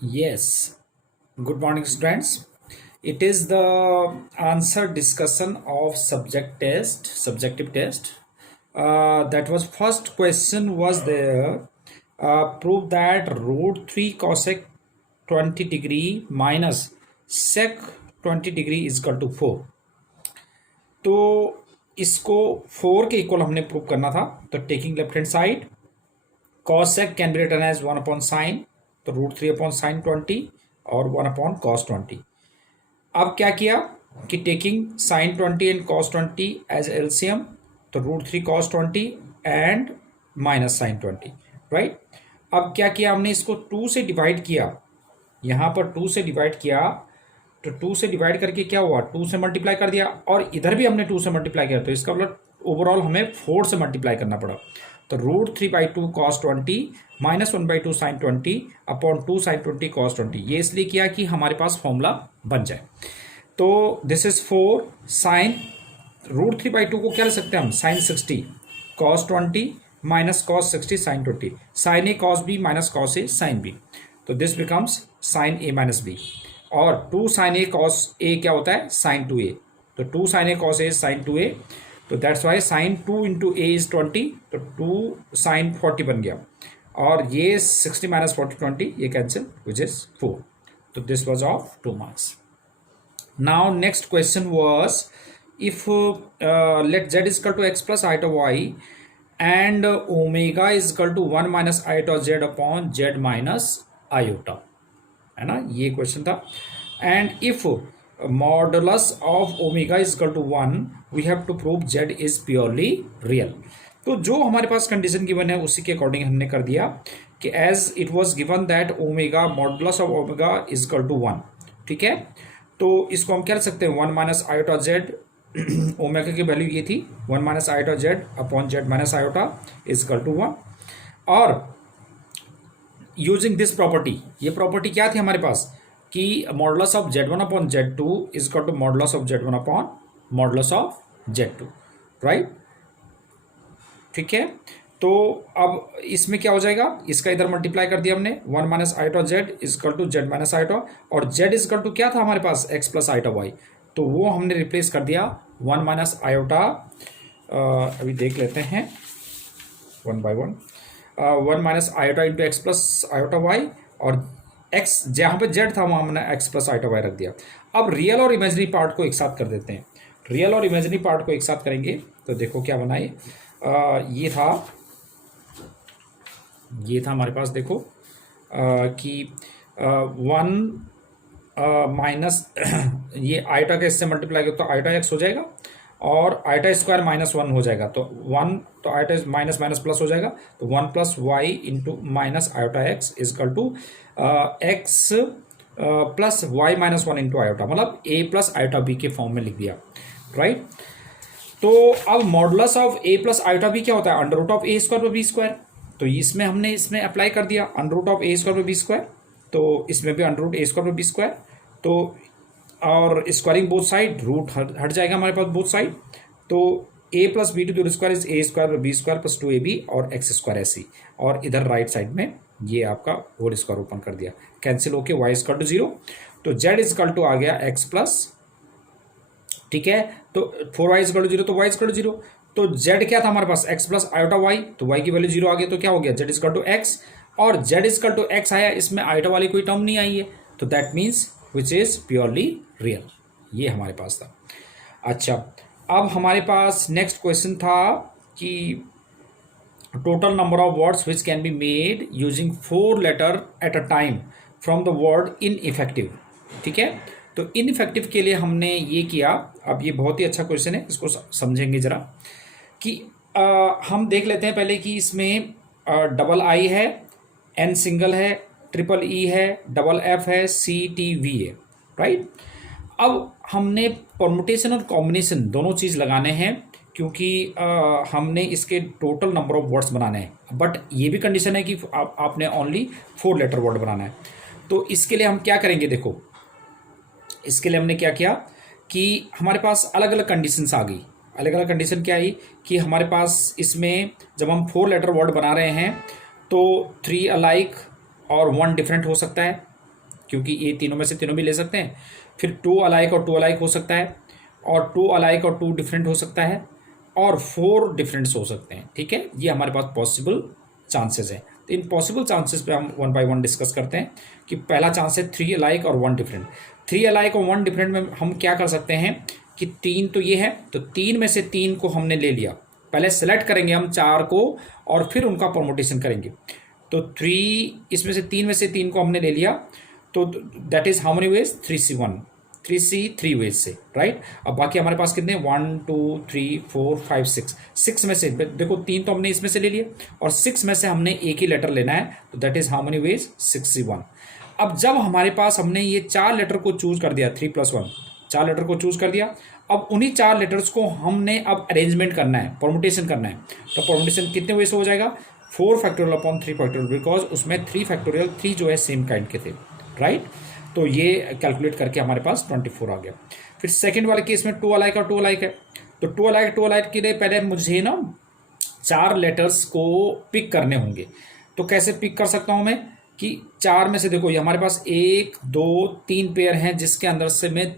Yes, good morning, students. It is the answer discussion of subjective test. That was first question was there. Prove that root 3 cosec 20 degree minus sec 20 degree is equal to 4. तो इसको 4 के equal हमने prove करना था. तो taking left hand side cosec can be written as 1 upon sine, तो root 3 upon sine 20 और 1 upon cos 20. अब क्या किया कि taking sine 20 and cos 20 as LCM, तो root 3 cos 20 and minus sine 20, right. अब क्या किया हमने, इसको 2 से डिवाइड किया, यहाँ पर 2 से डिवाइड किया, तो 2 से डिवाइड करके क्या हुआ, 2 से मल्टीप्लाई कर दिया, और इधर भी हमने 2 से मल्टीप्लाई किया, तो इसका मतलब ओवरऑल हमें 4 से मल्टीप्लाई करना पड़ा. तो root 3/2 cos 20 minus 1/2 sine 20 upon 2 sine 20 cos 20. ये इसलिए किया कि हमारे पास फॉर्मूला बन जाए. तो दिस इज 4 साइन रूट 3/2 को क्या ले सकते हैं हम, sine 60 cos 20 minus cos 60 sine 20, sine A cos B minus cos A sine B. तो this becomes sine A minus B, और 2 साइन ए कॉस ए क्या होता है, साइन 2a. तो 2 sine A cos A sine 2a, तो that's why sine 2 into A is 20, तो 2 sign 40 बन गया, और ये 60 माइनस 40 20, ये कैंसिल, विच इज 4. तो this was of 2 marks. Now next question was if let z is equal to x plus iota y and omega is equal to 1 minus iota z upon z minus iota, है ना, ये question था. And if modulus of omega is equal to 1, we have to prove z is purely real. तो जो हमारे पास condition given है उसी के अकॉर्डिंग हमने कर दिया कि as it was given that omega modulus of omega is equal to 1. ठीक है, तो इसको हम क्या लिख सकते हैं, 1 माइनस आयोटा जेड, ओमेगा की वैल्यू ये थी 1 minus iota Z upon Z minus iota is equal to 1. और यूजिंग दिस प्रॉपर्टी, ये प्रॉपर्टी क्या थी हमारे पास कि modulus of z1 upon z2 is equal to modulus of z1 upon modulus of z2, right. ठीक है, तो अब इसमें क्या हो जाएगा, इसका इधर मल्टीप्लाई कर दिया हमने, 1 minus iota Z is equal to Z minus iota, और जेड इज इक्वल टू क्या था हमारे पास, एक्स प्लस आयोटा वाई, तो वो हमने रिप्लेस कर दिया 1 माइनस आयोटा. अभी देख लेते हैं one by one. 1 minus iota into X plus iota Y, और एक्स जहाँ पे जेड था वहाँ हमने एक्स प्लस आयोटा वाई रख दिया. अब रियल और इमेजनरी पार्ट को एक साथ कर देते हैं. रियल और इमेजनरी पार्ट को एक साथ करेंगे तो देखो क्या बनाए. ये था हमारे पास, देखो कि 1 माइनस ये आयोटा के इससे मल्टीप्लाई कर तो आयोटा एक्स हो जाएगा, और आयोटा स्क्वायर माइनस 1 हो जाएगा, तो 1 तो आयोटा माइनस माइनस प्लस हो जाएगा, तो 1 plus Y into minus iota X is equal to X plus Y minus 1 into iota, मतलब ए प्लस आयोटा बी के फॉर्म में लिख दिया, राइट. तो अब modulus of A plus iota B क्या होता है, under root of A square पर बी स्क्वायर. तो इसमें हमने इसमें अप्लाई कर दिया under root of A square पर बी स्क्वायर, तो इसमें भी अंडर रूट ए स्क्वायर पर बी स्क्वायर, तो और स्क्वायरिंग बोथ साइड, रूट हट जाएगा हमारे पास बोथ साइड, तो A plus B to the square is A square B square plus 2ab और एक्स स्क्वायर ऐसी, और इधर राइट साइड में ये आपका होल स्क्वायर ओपन कर दिया, कैंसिल होके वाई इक्वल टू 0, तो जेड इक्वल टू आ गया एक्स प्लस, ठीक है, तो 4y इक्वल टू 0, तो y इक्वल टू 0, तो z क्या था हमारे पास, x प्लस आयोटा y, तो y की वैल्यू 0 आ गई, तो क्या हो गया, z इक्वल टू x, और z इक्वल टू x आया, इसमें आयोटा वाली कोई टर्म नहीं आई है, तो that means which is purely real. ये हमारे पास था. अच्छा, अब हमारे पास नेक्स्ट क्वेश्चन था कि total number of words which can be made using 4 letter at a time from the word ineffective. ठीक है, तो इनइफेक्टिव के लिए हमने ये किया. अब ये बहुत ही अच्छा क्वेश्चन है, इसको समझेंगे जरा कि हम देख लेते हैं पहले कि इसमें डबल आई है, एन सिंगल है, ट्रिपल ई है, डबल एफ है, सी टी वी है, राइट. अब हमने परमुटेशन और कॉम्बिनेशन दोनों चीज़ लगाने हैं, क्योंकि हमने इसके टोटल नंबर ऑफ वर्ड्स बनाने हैं, बट ये भी कंडीशन है कि आपने ओनली 4 लेटर वर्ड बनाना है. तो इसके लिए हम क्या करेंगे, देखो इसके लिए हमने क्या किया कि हमारे पास अलग अलग कंडीशंस आ गई. अलग अलग कंडीशन क्या आई कि हमारे पास इसमें जब हम 4 लेटर वर्ड बना रहे हैं तो 3 अलाइक और 1 डिफरेंट हो सकता है, क्योंकि ये तीनों में से तीनों भी ले सकते हैं। फिर टू अलाइक और टू अलाइक हो सकता है, और टू अलाइक और टू डिफरेंट हो सकता है, और फोर डिफरेंट्स हो सकते हैं। ठीक है, ये हमारे पास पॉसिबल चांसेस हैं। तो इन पॉसिबल चांसेस पे हम वन बाय वन डिस्कस करते हैं कि पहला चांस है थ्री अलाइक और वन डिफरेंट। थ्री अलाइक और वन डिफरेंट में हम क्या कर सकते हैं कि तीन तो ये है, तो तीन में से तीन को हमने ले लिया। पहले सेलेक्ट करेंगे हम चार को और फिर उनका परमुटेशन करेंगे। तो थ्री, इसमें से तीन को हमने ले लिया, तो that is how many veg, 3C1, 3C three ways से, राइट। अब बाकी हमारे पास कितने, 1 2 3 4 5 6, सिक्स में से देखो तीन तो हमने इसमें से ले लिए और सिक्स में से हमने एक ही लेटर लेना है, तो that is how many veg, 6C1। अब जब हमारे पास हमने ये चार लेटर को चूज कर दिया, 3+1 चार लेटर को चूज कर दिया, अब उन्हीं चार लेटर्स को हमने अब अरेंजमेंट करना है, परमुटेशन करना है। तो परमुटेशन कितने वे से हो जाएगा, 4 फैक्टोरियल अपॉन 3 फैक्टोरियल, बिकॉज उसमें 3 फैक्टोरियल 3 जो है सेम काइंड के थे, राइट। तो ये कैलकुलेट करके हमारे पास 24 आ गया। फिर सेकंड वाले केस में टू अलाइक और टू अलाइक है, तो टू अलाइक के लिए पहले मुझे ना चार लेटर्स को पिक करने होंगे। तो कैसे पिक कर सकता हूं मैं कि चार में से देखो ये हमारे पास 1 2 3 पेयर हैं, जिसके अंदर से मैं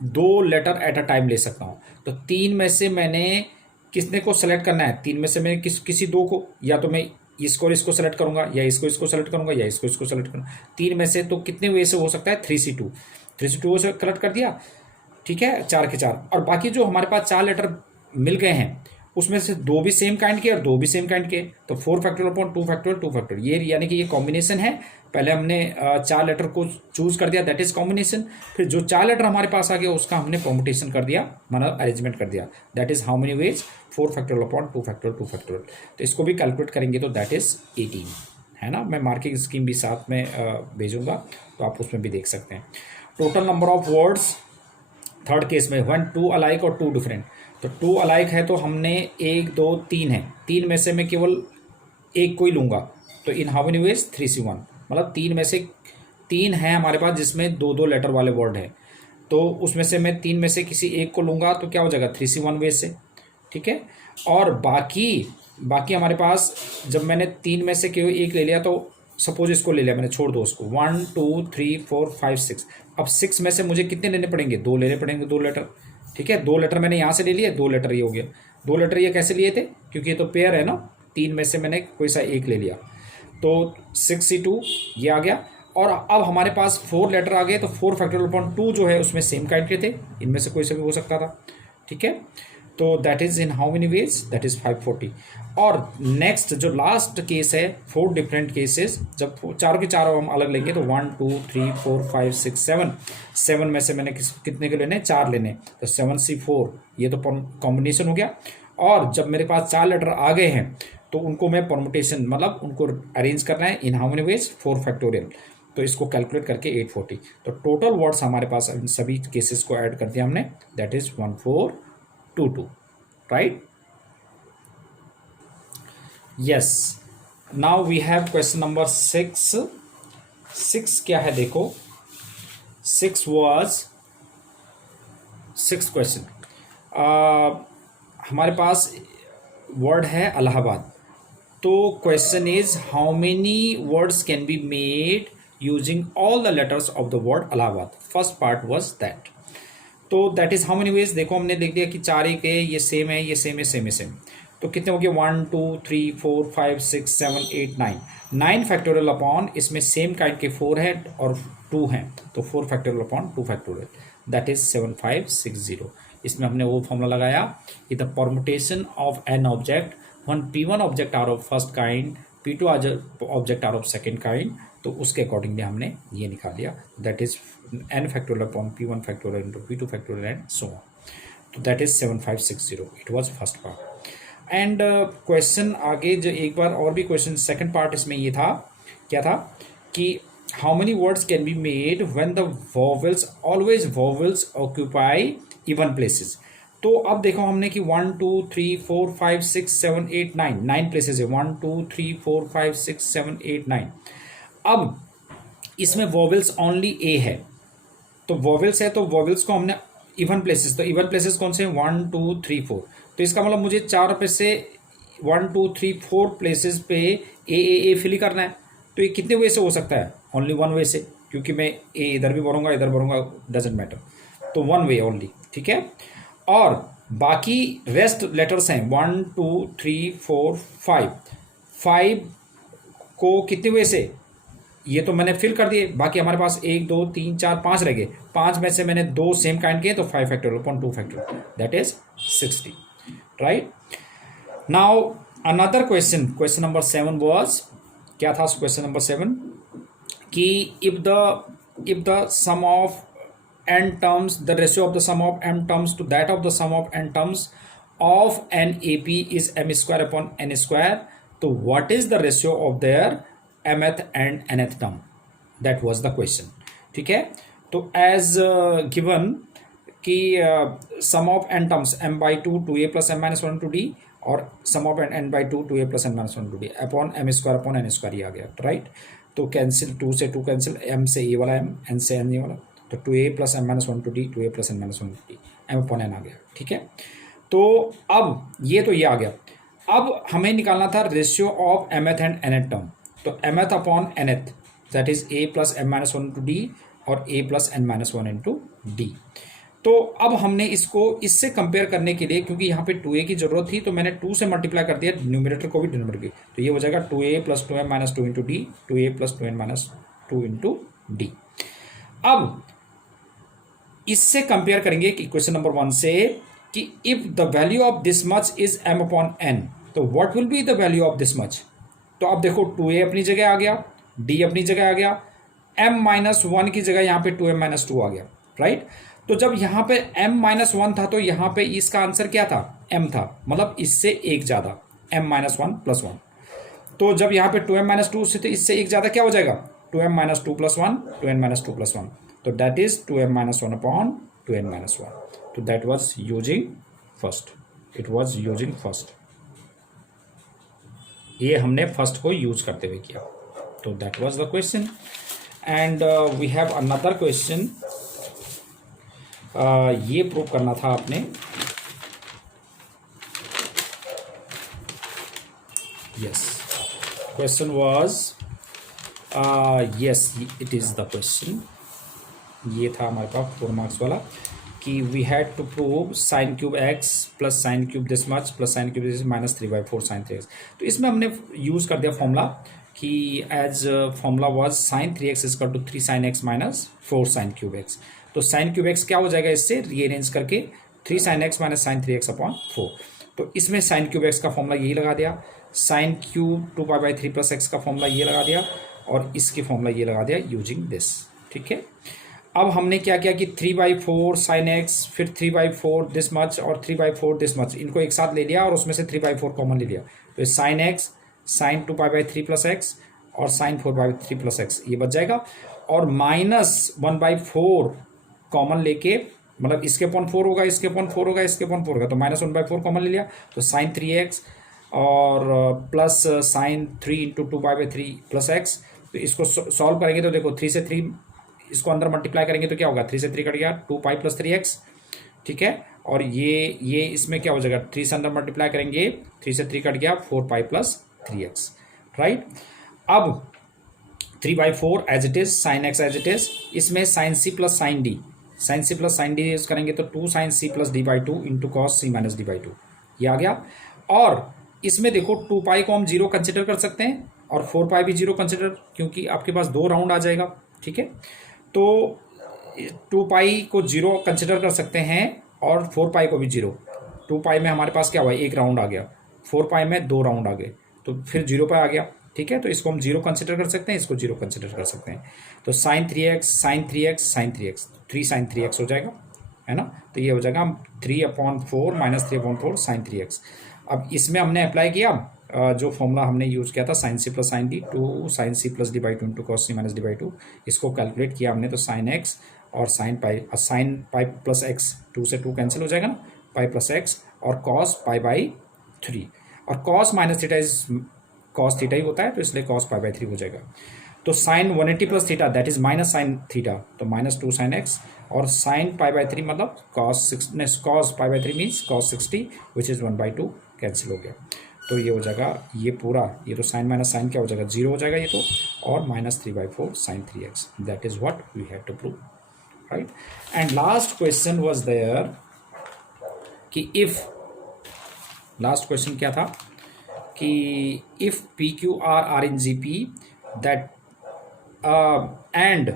दो लेटर एट अ टाइम ले सकता हूँ। तो तीन में से मैंने किसने को सेलेक्ट करना है, तीन में से मैं किसी दो को, या तो मैं इसको सेलेक्ट करूंगा, या इसको सेलेक्ट करूंगा, या इसको सेलेक्ट करूंगा। तीन में से तो कितने वे से हो सकता है, 3C2 से कलेक्ट कर दिया, ठीक है, चार के चार। और बाकी जो हमारे पास चार लेटर मिल गए हैं उसमें से दो भी सेम काइंड के और दो भी सेम काइंड के, तो 4 फैक्टोरियल अपॉन 2 फैक्टोरियल 2 फैक्टोरियल, ये यानी कि ये कॉम्बिनेशन है। पहले हमने चार लेटर को चूज कर दिया, दैट इज कॉम्बिनेशन। फिर जो चार लेटर हमारे पास आ गया उसका हमने परमुटेशन कर दिया, मतलब अरेंजमेंट कर दिया, that is how many veg, 4 factorial upon 2 factorial 2 factorial. तो इसको भी कैलकुलेट करेंगे तो दैट इज 18, है ना। मैं मार्किंग स्कीम भी साथ में भेजूंगा, तो आप उसमें भी देख सकते हैं। Total number of words third case में, वन टू अलाइक और टू डिफरेंट। तो टू अलाइक है तो हमने 1 2 3 है, तीन में से मैं केवल एक को ही लूंगा, तो in how many veg, 3C1, मतलब तीन में से तीन है हमारे पास जिसमें दो दो लेटर वाले वर्ड है, तो उसमें से मैं तीन में से किसी एक को लूंगा तो क्या हो जाएगा, 3C1 वेज से, ठीक है। और बाकी हमारे पास जब मैंने तीन में से केवल एक ले लिया, तो सपोज इसको ले लिया मैंने, छोड़ दो उसको, 1 2 3 4 5 6। अब 6 में से मुझे कितने लेने पड़ेंगे, दो लेने पड़ेंगे, दो लेटर, ठीक है। दो लेटर मैंने यहाँ से ले लिए, दो लेटर ये हो गया। दो लेटर ये कैसे लिए थे, क्योंकि ये तो पेयर है ना, तीन में से मैंने कोई सा एक ले लिया, तो 6C2 ये आ गया। और अब हमारे पास 4 लेटर आ गए, तो 4 फैक्टोरियल अपॉन 2 जो है उसमें सेम काइंड के थे, इनमें से कोई सा भी हो सकता था, ठीक है। तो that is in how many veg, that is 540। और नेक्स्ट जो लास्ट केस है, 4 डिफरेंट केसेस, जब चारों के चारों हम अलग लेंगे तो 1 2 3 4 5 6 7 में से मैंने कितने के लेने, 4 लेने, तो 7C4, ये तो कॉम्बिनेशन हो गया। और जब मेरे पास 4 लेटर आ गए हैं तो उनको मैं परमुटेशन, मतलब उनको अरेंज करना है in how many veg, 4 factorial, तो इसको कैलकुलेट करके 840। तो टोटल वर्ड्स हमारे पास इन सभी केसेस को ऐड कर दिया हमने, that is 1422, right. Yes, now we have question number 6 क्या है देखो, 6 क्वेश्चन, हमारे पास वर्ड है इलाहाबाद। तो question is how many words can be made using all the letters of the word Allahabad. First part was that, तो that is how many ways, देखो हमने देख दिया कि चार एक है, ये सेम है, ये सेम है, सेम है, सेम। तो कितने हो गए, 1 2 3 4 5 6 7 8 9 फैक्टोरियल अपॉन, इसमें सेम काइंड के 4 है और 2 हैं, तो 4 factorial upon 2 factorial, that is 7560। इसमें हमने वो फॉर्मूला लगाया कि the permutation of n object one P1 object are of first kind, P2 object are of second kind, तो उसके अकॉर्डिंगली हमने ये निकाल लिया, that is n factorial upon P1 factorial into P2 factorial and so on. तो that is 7560, it was first part. And question आगे जो एक बार और भी क्वेश्चन सेकंड पार्ट इसमें ये था, क्या था कि how many words can be made when the vowels, always vowels occupy even places. तो अब देखो हमने कि 1 2 3 4 5 6 7 8 9 प्लेसेस है, 1 2 3 4 5 6 7 8 9। अब इसमें वॉवेल्स ओनली ए है, तो वॉवेल्स है तो वॉवेल्स को हमने इवन प्लेसेस, तो इवन प्लेसेस कौन से हैं, 1 2 3 4। तो इसका मतलब मुझे चार पे से 1 2 3 4 प्लेसेस पे ए फिल करना है। तो ये कितने वे से हो सकता है, ओनली वन वे से, क्योंकि मैं ए इधर भी भरूंगा इधर भरूंगा, डजेंट मैटर, तो वन वे ओनली, ठीक है। और बाकी रेस्ट लेटर्स हैं 1 2 3 4 5, 5 को कितने वे से, ये तो मैंने फिल कर दिए, बाकी हमारे पास 1 2 3 4 5 रह गए, 5 में से मैंने 2 सेम काइंड किए, तो 5 factorial upon 2 factorial, that is 60, right. Now another question, question number 7 was, क्या था क्वेश्चन नंबर 7, कि if the sum of n terms, the ratio of the sum of m terms to that of the sum of n terms of an AP is m square upon n square, तो what is the ratio of their mth and nth term, that was the question, ठीक है। तो as given कि sum of n terms m by 2 2a plus m minus 1 to d, और sum of n by 2 2a plus n minus 1 to d upon m square upon n square, ये आ गया, right. तो cancel, 2 से 2 cancel, m से a वाला m, n से n ये वाला, तो 2a plus m minus 1 to d, 2a plus n minus 1 to d, m upon n आ गया, ठीक है। तो अब ये तो ये आ गया, अब हमें निकालना था ratio of mth and nth term, तो mth upon nth that is a plus m minus 1 to d और a plus n minus 1 into d. तो अब हमने इसको इससे कंपेयर करने के लिए, क्योंकि यहाँ पे 2a की जरूरत थी, तो मैंने 2 से मल्टीप्लाई कर दिया न्यूमिनेटर को भी डिनोमिनेटर की, तो ये हो जाएगा 2a plus 2m minus 2 into D, 2a plus 2n minus 2 into D. अब इससे कंपेयर करेंगे कि क्वेश्चन नंबर 1 से, कि if the value of this much is m upon n, तो what will be the value of this much. तो अब देखो 2a अपनी जगह आ गया, d अपनी जगह आ गया, m माइनस 1 की जगह यहाँ पे 2m माइनस 2 आ गया, राइट। तो जब यहाँ पे m माइनस 1 था, तो यहाँ पे इसका आंसर क्या था, m था, मतलब इससे एक ज़्यादा, m माइनस 1 प्लस 1। तो जब यहाँ पे 2m माइनस 2 से, तो इससे एक ज़्यादा क्या हो जाएगा, 2m minus 2 plus 1, 2n minus 2 plus 1, तो that is 2m minus 1 upon 2n minus 1, तो that was using first, it was using first, ये हमने फर्स्ट को यूज करते हुए किया, तो that was the question. And we have another question, ये प्रूव करना था आपने, yes, question was, yes it is the question, ये था हमारे पास 4 मार्क्स वाला, कि we had to prove sine cube x plus sine cube this much plus sine cube this minus 3/4 sine 3x। तो इसमें हमने यूज कर दिया फॉर्मूला, कि as formula was sine 3x equal to 3 sine x minus 4 sine cube x. तो sine cube x क्या हो जाएगा, इससे रीअरेंज करके 3 sine x minus sine 3x upon 4। तो इसमें साइन क्यूब एक्स का फॉर्मूला यही लगा दिया, साइन क्यूब 2π/3 प्लस एक्स का फॉर्मूला ये लगा दिया, और इसकी फॉर्मूला ये लगा दिया यूजिंग दिस, ठीक है। अब हमने क्या किया कि 3/4 साइन एक्स, फिर 3/4 दिस मच और 3/4 दिस मच, इनको एक साथ ले लिया और उसमें से 3/4 कॉमन ले लिया, तो sine x, sine 2π/3 plus x और साइन 4/3 प्लस एक्स ये बच जाएगा, और माइनस 1/4 कॉमन लेके, मतलब इसके अपॉन 4 होगा, इसके अपॉन 4 होगा, इसके अपॉन 4 होगा, तो माइनस 1/4 कॉमन ले लिया, तो साइन 3x और plus sine 3 into 2π/3 plus x. तो इसको सॉल्व करेंगे तो देखो 3 से 3 इसको अंदर मल्टीप्लाई करेंगे तो क्या होगा, 3 से 3 कट गया 2π प्लस 3x, ठीक है। और ये इसमें क्या हो जाएगा, 3 से अंदर मल्टीप्लाई करेंगे, 3 से 3 कट गया 4π प्लस 3x, राइट। अब 3/4 as it is, sine x as it is, इसमें sine C plus sine D, sine C plus sine D use करेंगे तो 2 sine C plus d/2 into cos C minus d/2 ये आ गया। और इसमें देखो 2π को हम 0 कंसिडर कर सकते हैं और 4π भी 0 कंसिडर, क्योंकि आपके पास 2 राउंड आ जाएगा, ठीक है। तो 2π को 0 कंसिडर कर सकते हैं और 4π को भी 0। 2π में हमारे पास क्या हुआ, 1 राउंड आ गया, 4π में 2 राउंड आ गए, तो फिर 0π आ गया, ठीक है। तो इसको हम 0 कंसिडर कर सकते हैं, इसको 0 कंसिडर कर सकते हैं। तो sine 3x sign 3x sign 3x, 3 sign 3x हो जाएगा, है ना। तो ये हो जाएगा 3/4 माइनस 3/4 साइन 3x। अब इसमें हमने अप्लाई किया जो फॉर्मूला हमने यूज़ किया था, sine C plus sine D, 2 sine C plus d/2 into cos C minus d/2, इसको कैलकुलेट किया हमने, तो साइन एक्स और साइन पाई प्लस एक्स, 2 से 2 कैंसिल हो जाएगा ना, पाई प्लस एक्स और कॉस π/3, और cos minus theta is cos theta ही होता है, तो इसलिए कॉस π/3 हो जाएगा। तो sine 180 plus theta that is minus sine theta, तो माइनस 2 साइन एक्स, और साइन π/3 मतलब cos 6, cos π/3 means cos 60 which is 1/2 cancel हो गया। तो ये हो जाएगा ये पूरा, ये तो साइन माइनस साइन क्या हो जाएगा, जीरो हो जाएगा ये तो, और -3/4 sin 3x, that is what we have to prove, right. And last question was there कि इफ, लास्ट क्वेश्चन क्या था कि if p Q R in G P that and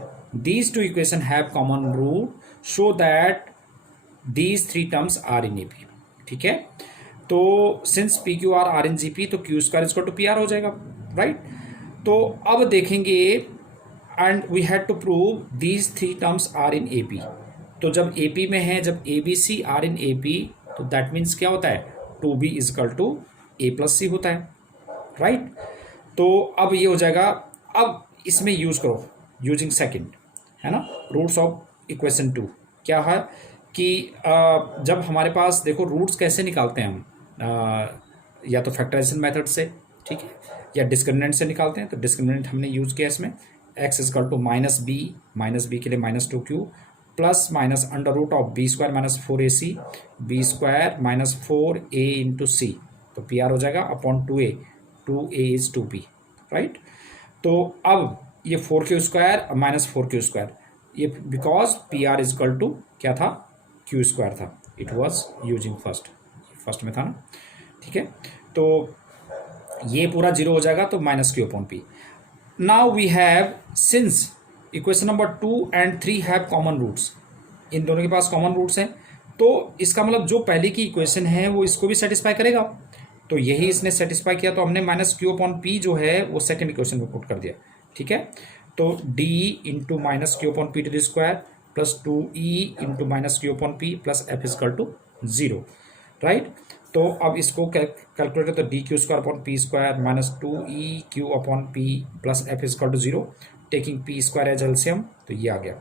these two equation have common root show that these three terms are in AP, ठीक है। तो since P Q R in G P तो Q square is to P R हो जाएगा, right. तो अब देखेंगे and we had to prove these three terms are in A P. तो जब ए पी में है, जब A B C are in A P, तो दैट मीन्स क्या होता है, two B equal to A plus C होता है, राइट। तो अब ये हो जाएगा, अब इसमें यूज करो यूजिंग सेकंड, है ना, रूट्स ऑफ इक्वेशन 2 क्या है कि जब हमारे पास देखो रूट्स कैसे निकालते हैं हम, या तो फैक्टराइजेशन मेथड से, ठीक है, या डिस्क्रिमिनेंट से निकालते हैं। तो डिस्क्रिमिनेंट हमने यूज किया इसमें, x इजकल टू -b के लिए -2q plus minus under root of b square -4ac b square -4a into C, तो पी आर हो जाएगा upon 2a is 2p, right. तो अब ये 4q स्क्वायर -4q स्क्वायर, ये because p r equal to क्या था, क्यू स्क्वायर था, इट वॉज यूजिंग फर्स्ट में था ना, ठीक है। तो ये पूरा जीरो हो जाएगा, तो -q/p। Now we have, since equation number 2 and 3 have common roots, इन दोनों के पास कॉमन रूट्स हैं, तो इसका मतलब जो पहले की इक्वेशन है वो इसको भी सेटिस्फाई करेगा। तो यही इसने सेटिस्फाई किया, तो हमने -q/p जो है वो सेकंड इक्वेशन में पुट कर दिया, ठीक है। तो d into -q/p to the square plus 2e into -q/p plus f equal to 0, right. तो अब इसको कैलकुलेट करें, तो dq²/p² -2eq/p plus f equal to 0, taking p square as LCM, तो ये आ गया।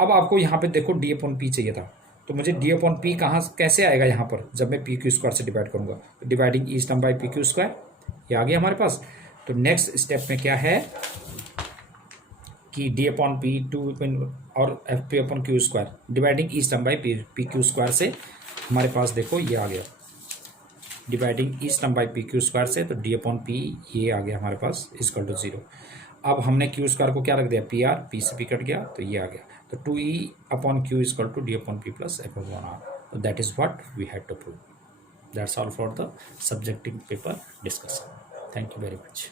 अब आपको यहाँ पे देखो d/p चाहिए था, तो मुझे d/p कहाँ कैसे आएगा यहाँ पर, जब मैं pq² से डिवाइड करूँगा, तो dividing each term by pq², ये आ गया हमारे पास। तो नेक्स्ट स्टेप में क्या है कि d/p 2 और f/q² dividing each term by pq² से, हमारे पास देखो ये आ गया, dividing each term by pq² से, तो d/p ये आ गया हमारे पास इजकल टू 0। अब हमने q² को क्या रख दिया, पी आर, पी से पी कट गया, तो ये आ गया। तो 2e/q is equal to d/p plus f/r, तो that is what we had to prove. That's all for the subjective paper discussion. Thank you very much.